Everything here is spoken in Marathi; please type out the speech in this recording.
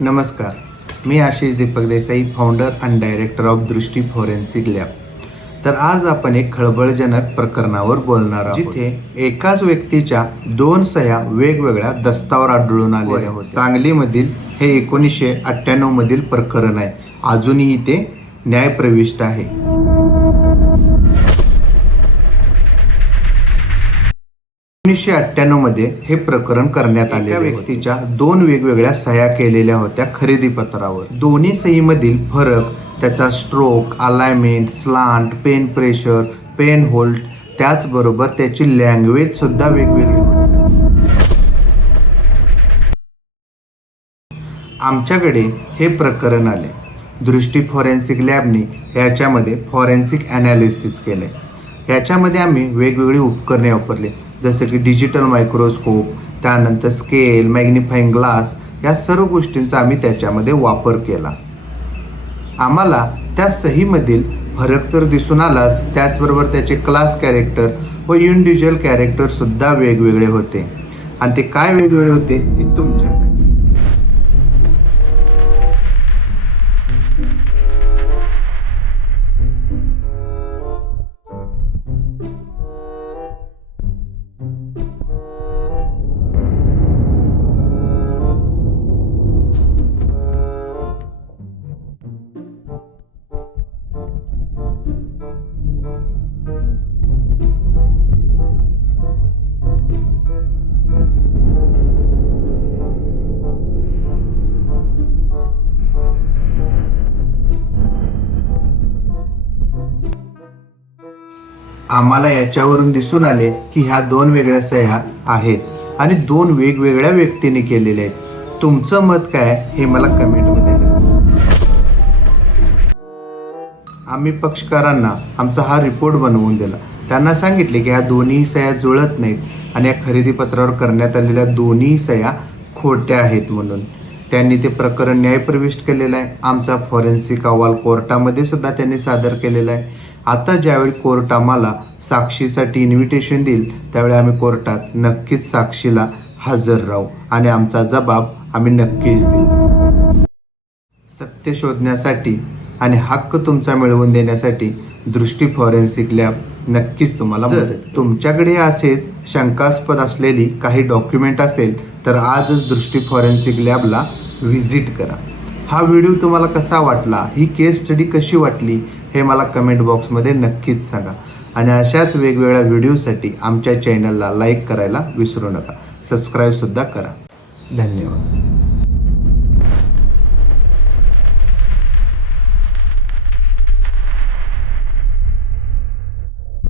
नमस्कार. मी Ashish Deepak Desai founder and director of Drishti forensic lab तर आज आपण एक खळबळजनक प्रकरणावर बोलणार आहोत. जिथे एकाच व्यक्तीच्या दोन सह्या वेगवेगळ्या दस्तावर आढळून आलेल्या होत्या सांगलीमधील हे एकोणीसशे अठ्ठ्याण्णव मधील प्रकरण आहे. अजूनही ते न्यायप्रविष्ट आहे. एकोणीसशे अठ्ठ्याण्णवमध्ये हे प्रकरण करण्यात आले व्यक्तीच्या दोन वेगवेगळ्या सह्या केलेल्या होत्या खरेदी पत्रावर. दोन्ही सहीमधील फरक त्याचा stroke alignment slant pen pressure pen hold त्याचबरोबर त्याची लँग्वेज सुद्धा वेगवेगळी होती. आमच्याकडे हे प्रकरण आले. दृष्टी फॉरेन्सिक लॅबने याच्यामध्ये फॉरेन्सिक ॲनालिसिस केले. याच्यामध्ये आम्ही वेगवेगळी उपकरणे वापरली. जसं की डिजिटल मायक्रोस्कोप त्यानंतर स्केल मॅग्निफाईंग ग्लास या सर्व गोष्टींचा आम्ही त्याच्यामध्ये वापर केला. आम्हाला त्या सहीमधील फरक तर दिसून आलाच त्याचबरोबर त्याचे क्लास कॅरेक्टर व इंडिव्हिज्युअल कॅरेक्टरसुद्धा वेगवेगळे होते. आणि ते काय वेगवेगळे होते ते तुम आम्हाला याच्यावरून दिसून आले की ह्या दोन वेगळ्या सह्या आहेत आणि दोन वेगवेगळ्या व्यक्तीने केलेल्या आहेत. तुमचं मत काय हे मला कमेंटमध्ये आम्ही पक्षकारांना आमचा हा रिपोर्ट बनवून दिला. त्यांना सांगितले की ह्या दोन्ही सह्या जुळत नाहीत आणि या खरेदीपत्रावर करण्यात आलेल्या दोन्ही सह्या खोट्या आहेत म्हणून. त्यांनी ते प्रकरण न्यायप्रविष्ट केलेलं आहे. आमचा फॉरेन्सिक अहवाल कोर्टामध्ये सुद्धा त्यांनी सादर केलेला आहे. आता ज्यावेळी कोर्ट आम्हाला साक्षीसाठी इन्व्हिटेशन देईल त्यावेळी आम्ही कोर्टात नक्कीच साक्षीला हजर राहू आणि आमचा जबाब आम्ही नक्कीच देऊ. सत्य शोधण्यासाठी आणि हक्क तुमचा मिळवून देण्यासाठी दृष्टी फॉरेन्सिक लॅब नक्कीच तुम्हाला जर तुमच्याकडे असेच शंकास्पद असलेली काही डॉक्युमेंट असेल तर आजच दृष्टी फॉरेन्सिक लॅबला व्हिजिट करा. हा व्हिडिओ तुम्हाला कसा वाटला? ही केस स्टडी कशी वाटली? हे मला कमेंट बॉक्समध्ये नक्कीच सांगा. आणि अशाच वेगवेगळ्या व्हिडिओसाठी आमच्या चॅनलला लाईक करायला विसरू नका. सबस्क्राईबसुद्धा करा. धन्यवाद.